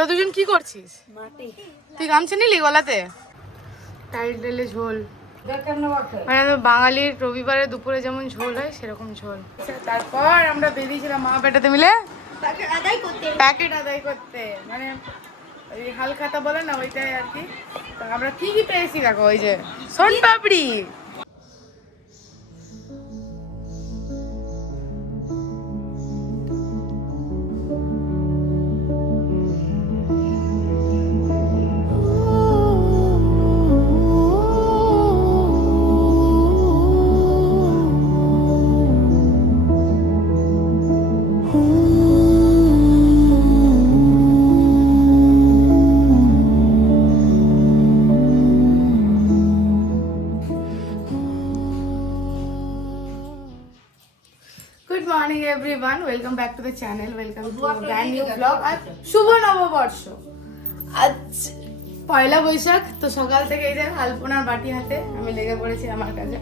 তোরা দুজন কি করছিস? তুই গামছা নিলি গলাতে? টাইট ডেলে ঝোল, মানে বাঙালির রবিবারে দুপুরে যেমন ঝোল হয় সেরকম ঝোল। তারপর আমরা বেরিয়েছিলাম মা বেটাতে মিলে প্যাকেট আদায় করতে, মানে ওই হালখাতা বলে না ওইটাই আর কি। তো আমরা কি কি পেয়েছি দেখো, ওই যে son papdi, good morning everyone, welcome back to the channel, welcome to a brand new blog. আর শুভ নববর্ষ, আজ পয়লা বৈশাখ। তো সকাল থেকে এই যে আলপনার বাটি হাতে আমি লেগে পড়েছি আমার কাজে।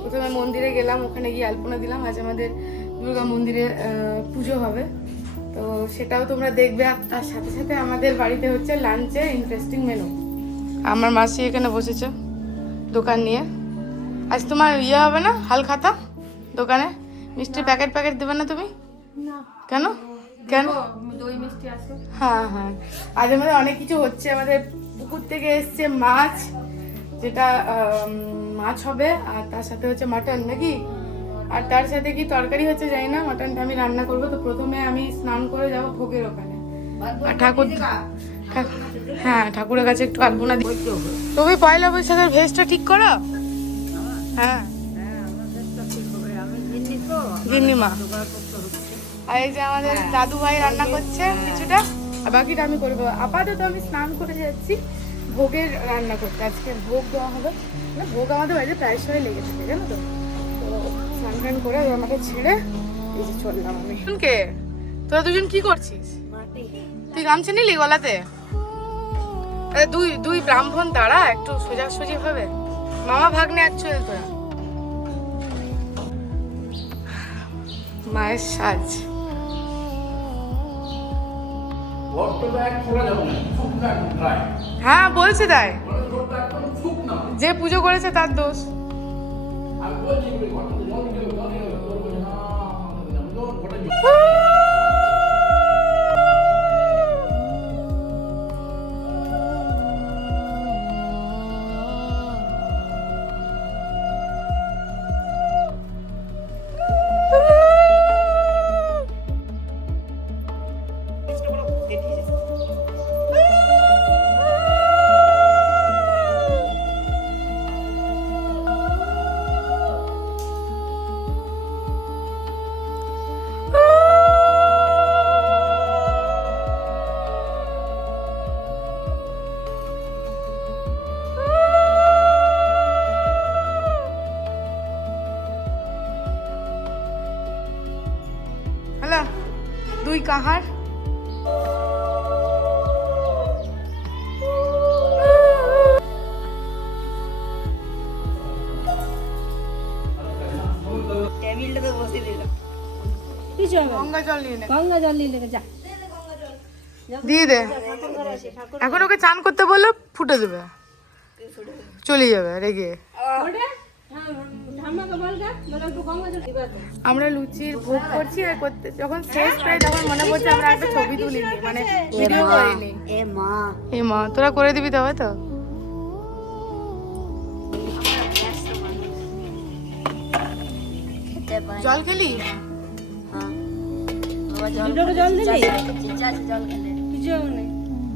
প্রথমে মন্দিরে গেলাম, ওখানে গিয়ে আলপনা দিলাম। আজ আমাদের দুর্গা মন্দিরে পুজো হবে, তো সেটাও তোমরা দেখবে। আর তার সাথে সাথে আমাদের বাড়িতে হচ্ছে লাঞ্চে ইন্টারেস্টিং মেনু। আমার মাসি এখানে বসেছে দোকান নিয়ে। আজ তোমার ইয়ে হবে না হালখাতা দোকানে? মিষ্টির প্যাকেট দেবে না তুমি? না। কেন কেন? দই মিষ্টি আছে। হ্যাঁ হ্যাঁ, আজ আমাদের অনেক কিছু হচ্ছে। আমাদের পুকুর থেকে এসছে মাছ, যেটা মাছ হবে, আর তার সাথে হচ্ছে মাটন নাকি, আর তার সাথে কি তরকারি হচ্ছে জানি না। মাটনটা আমি রান্না করবো। তো প্রথমে আমি স্নান করে যাবো ভোগের ওখানে, আর হ্যাঁ ঠাকুরের কাছে একটু আলপনা দিই। তুমি পয়লা বৈশাখের ভেজটা ঠিক করো। হ্যাঁ গিন্নিমা, আর এই যে আমাদের দাদু ভাই রান্না করছে কিছুটা, আর বাকিটা আমি করবো। আপাতত আমি স্নান করে যাচ্ছি ভোগের রান্না করতে। আজকে ভোগ দেওয়া হবে না, ভোগ আমাদের বাড়িতে প্রায় সময় লেগে থাকে জানো তো। তো স্নান টান করে আমাকে ছেড়ে এই যে চললাম আমি। কে তোরা দুজন কি করছিস? তুই গামছা নিলি গলাতে? আরে দুই ব্রাহ্মণ দাঁড়া একটু সোজাসুজি ভাবে, মামা ভাগ্নে অ্যাকচুয়ালি তোরা। মায়ের সাজ, হ্যাঁ বলছে তাই, যে পুজো করেছে তার দোষ। দুই কাহার গঙ্গা জল নিয়ে যা দিয়ে দে। এখন ওকে চান করতে বললে ফুটে দেবে, চলে যাবে রেগে। আমরা লুচির ভোগ করছি, আর করতে যখন শেষ পাই তখন মনে পড়ছে আমরা একটা ছবি তুলিনি, মানে ভিডিও করিনি। এ মা, তোরা করে দিবি তবে তো। জল খেলি?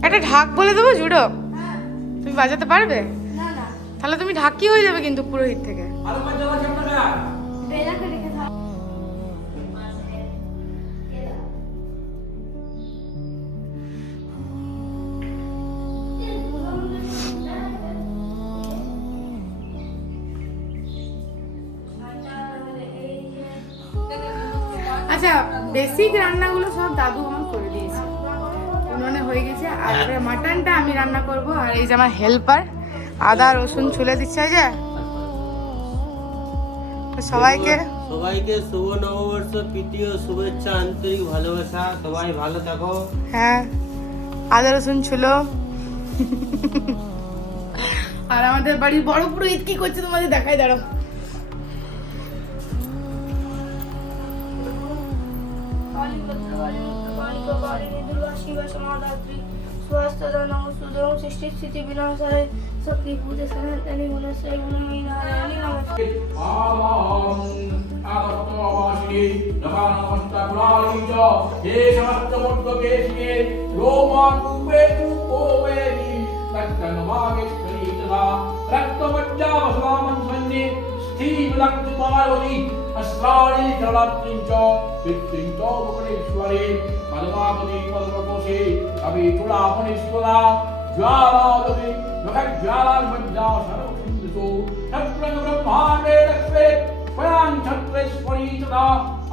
একটা ঢাক বলে দেবো জুড়ো, তুমি বাজাতে পারবে? তাহলে তুমি ঢাকি হয়ে যাবে কিন্তু পুরোহিত থেকে। আচ্ছা, বেসিক রান্নাগুলো সব দাদু আমার করে দিয়েছে, উনুনে হয়ে গেছে। আর এবার মাটনটা আমি রান্না করব। আর এই যে আমার হেল্পার আদা রসুন ছুলে দিচ্ছে। যে সবাইকে শুভ নববর্ষ, প্রীতি ও শুভেচ্ছা, আন্তরিক ভালোবাসা। সবাই ভালো থাকো। হ্যাঁ, আদা রসুন ছিল। আর আমাদের বাড়ির বড় পুরোহিত কি করছে তোমাদের দেখাই, দাঁড়াও। সৃষ্টি বিনাশায় শক্তি পূজা সনাতনী মনসায় গুণময়ী নারায়ণী নমস্তে। पद्मावती पद्मकोशे कवि तुलापनिष्ठुला ज्वालावती ज्वालामज्जा सर्वसिन्धुषु तत्रंग ब्रह्माण्डे लक्ष्मे स्वयं छत्रेश्वरी तथा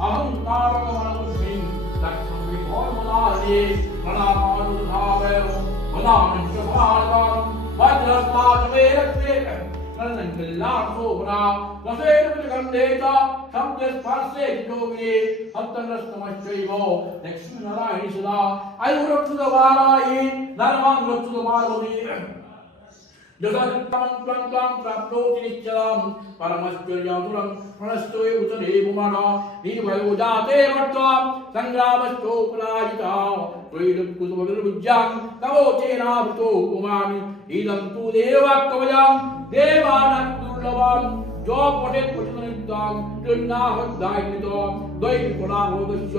अहंकारगमनमुद्धिं लक्ष्मी भोर्मदादे प्रणामानुधावयो वदामञ्चभारतं वज्रस्ताचवे लक्ष्मे देवानां दुर्लभं जो पठे पठितनित्यं तृणाहदायितं द्वैपुराभोगस्य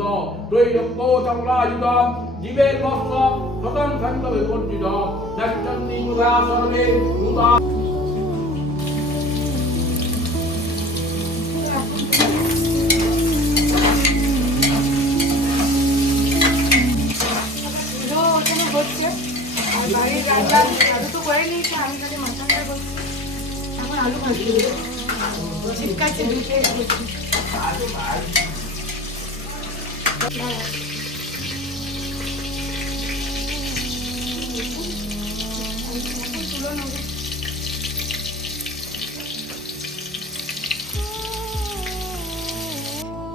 द्वैरक्तोतमराजितं जीवे वस्व स्वतं खण्डविवर्जितं नष्टन्ति मुधा सर्वे मुदा আলু তো করে নিয়েছি, আমি খালি মাটনটা করছি। এখন আলু ভাজি চিপকাচ্ছে দুধে।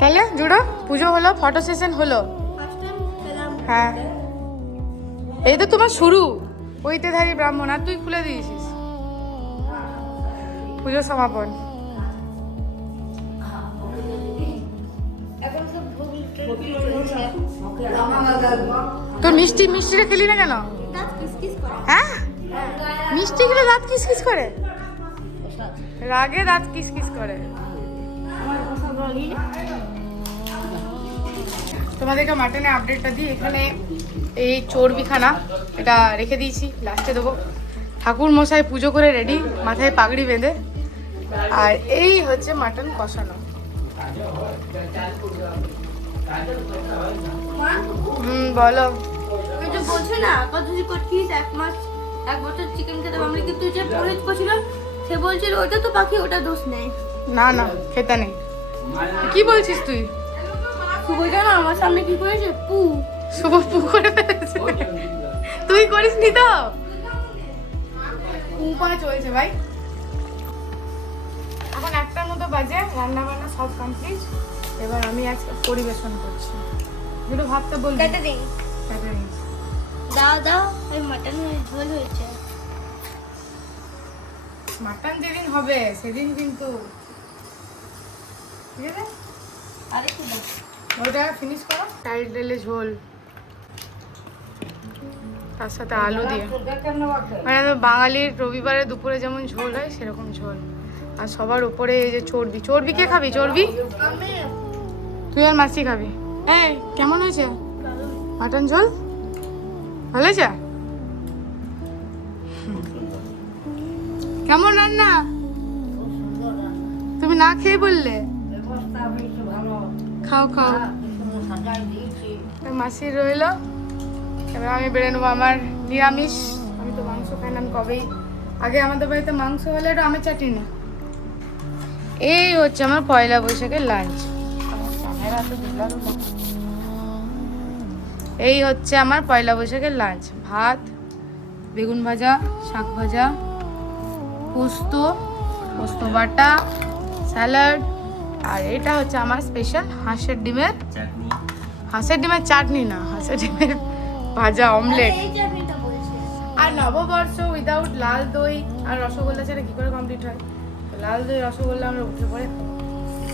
তাহলে জুড়ো পুজো হলো, ফটো সেশন হলো। হ্যাঁ এই তো তোমার শুরু, ঐতেধারী ব্রাহ্মণ, আর তুই খুলে দিয়েছিস। পুজো সমাপন। তোর মিষ্টিটা খেলি না কেন? হ্যাঁ মিষ্টি খেলে দাঁত কিসকিস করে, রাগে দাঁত কিসকিস করে। তোমাদেরকে মাটনের আপডেটটা দিই। এখানে এই চর্বিখানা এটা রেখে দিয়েছি, লাস্টে দেবো। ঠাকুর মশাই পুজো করে রেডি, মাথায় পাগড়ি বেঁধে। আর এই হচ্ছে মাটন কষানো। বলো। ওই যে বলছে না কতদিন করছিস, 1 বছর চিকেন খেতে আমরা, কিন্তু যে পুরোহিত করছিল সে বলছিল ওটা তো পাখি, ওটা দোষ নেই। না না খেতে নেই। কি বলছিস তুই? শুভ জানো আমার সামনে কি করেছে? শুভ পু করে ফেলেছে। তুই করিস নি তো? পা চলছে ভাই। এখন 1টার মতো বাজে, রান্না বান্না সব কমপ্লিট। এবার আমি আজকে পরিবেশন করছি। যেটা ভাবতে বলবি কেটে দিন, দাও দাও। এই মাটন ঝোল হয়েছে। মাটন যেদিন হবে সেদিন কিন্তু ঠিক আছে। আরে কি দাও, ওটা ফিনিশ করো। টাইট ডেলে ঝোল, তার সাথে আলু দিয়ে, মানে বাঙালির রবিবারে দুপুরে যেমন ঝোল হয় সেরকম ঝোল। আর সবার উপরে এই যে চর্বি। চর্বি কে খাবি? চর্বি তুই আর মাসি খাবি। এই কেমন হয়েছে মাটন ঝোল? ভালো হয়েছে? কেমন রান্না? তুমি না খেয়ে বললে। খাও খাও। মাসির রইলো। এবার আমি বেড়ে নেবো আমার নিরামিষ। আমি তো মাংস খাই না কবেই। আগে আমাদের বাড়িতে মাংস হলে এটা আমের চাটনি না। এই হচ্ছে আমার পয়লা বৈশাখের লাঞ্চ। এই হচ্ছে আমার পয়লা বৈশাখের লাঞ্চ। ভাত, বেগুন ভাজা, শাক ভাজা, পোস্ত বাটা, স্যালাড, আর এটা হচ্ছে আমার স্পেশাল হাঁসের ডিমের চাটনি। হাঁসের ডিমের চাটনি না, হাঁসের ডিমের ভাজা অমলেট। এই চাটনিটা বলছে আর নববর্ষ উইদাউট লাল দই আর রসগোল্লা ছাড়া কি করে কমপ্লিট হয়? তো লাল দই রসগোল্লা আমরা উঠে পড়ে খাবো।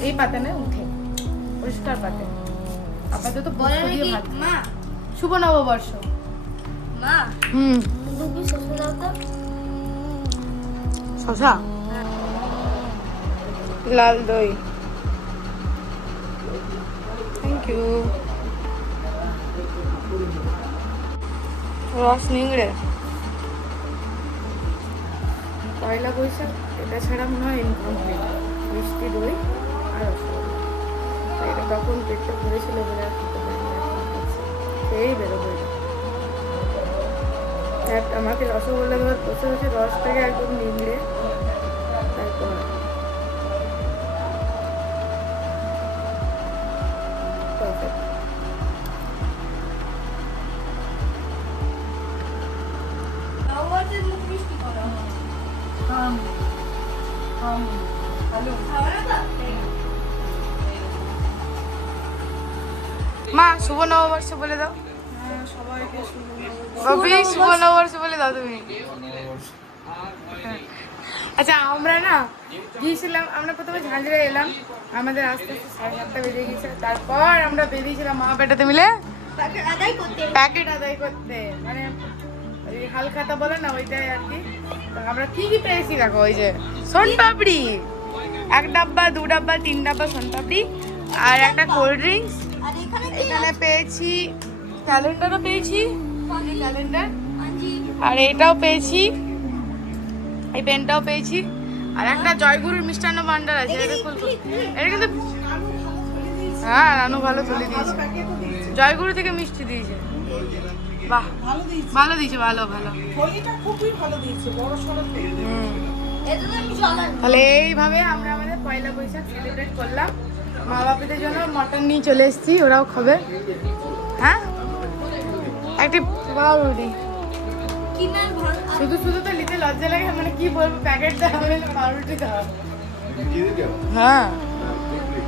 এই পাতে না, উঠে পরিষ্কার পাতে। আপাতত বলে পোস্ত দিয়ে নাকি ভাত। মা শুভ নববর্ষ। মা হুম, তুমি শস্য দাও তো। শশা, লাল দই, থ্যাংক ইউ। রস নিংড়ে, পয়লা বৈশাখ এটা ছাড়া মনে হয় ইনকমপ্লিট। মিষ্টি দই আর রসগোল্লা, তো এটা তখন পেটটা ভরেছিল বলে আর খেতে পারিনি, এখন খাচ্ছি। খেয়েই বেরোবো এটা। আমাকে রসগোল্লা ধর বসে বসে রসটাকে একদম নিংড়ে তারপর perfect। নববর্ষের মুখ মিষ্টি করো। খাওয়া না তো? মা শুভ নববর্ষ বলে দাও। বাপি শুভ নববর্ষ বলে দাও তুমি। আচ্ছা, আমরা না গিয়েছিলাম, আমরা প্রথমে ঝাঁঝরে এলাম, আমাদের আস্তে আস্তে 7:30 বেজে গেছে। তারপর আমরা বেরিয়েছিলাম মা বেটাতে মিলে তাকে আদায় করতে প্যাকেট আদায় করতে, মানে ওই হালখাতা বলে না, ওইটাই আর কি। তো আমরা কি কি পেয়েছি দেখো, ওই যে সোনপাপড়ি 1 ডাব্বা 2 ডাব্বা 3 ডাব্বা সোনপাপড়ি আর একটা কোল্ড ড্রিঙ্কস। আর এখানে কি এখানে পেয়েছি ক্যালেন্ডারও পেয়েছি, ক্যালেন্ডার, আঞ্জি আর এটাও পেয়েছি, এই পেনটাও পেয়েছি, আর একটা জয়গুরুর মিষ্টান্ন ভান্ডার আছে, এটা খুলবো। এটা কিন্তু হ্যাঁ, রানু ভালো তুলে দিয়েছে, জয়গুরু থেকে মিষ্টি দিয়েছে। বাহ, ভালো দিয়েছে, ভালো ভালো। এটা তো আমি চলাই তাহলে এইভাবে আমরা আমাদের পয়লা বৈশাখ সেলিব্রেট করলাম। মা বাবাদের জন্য মটন নিয়ে চলে এসেছি, ওরাও খাবে। হ্যাঁ, একটি পাউরুটি। কিনার ভাগ শুধু শুধু তো নিতে লজ্জা লাগে, মানে কি বলবো, প্যাকেট দেওয়া হবে না পাউরুটি দেওয়া। হ্যাঁ,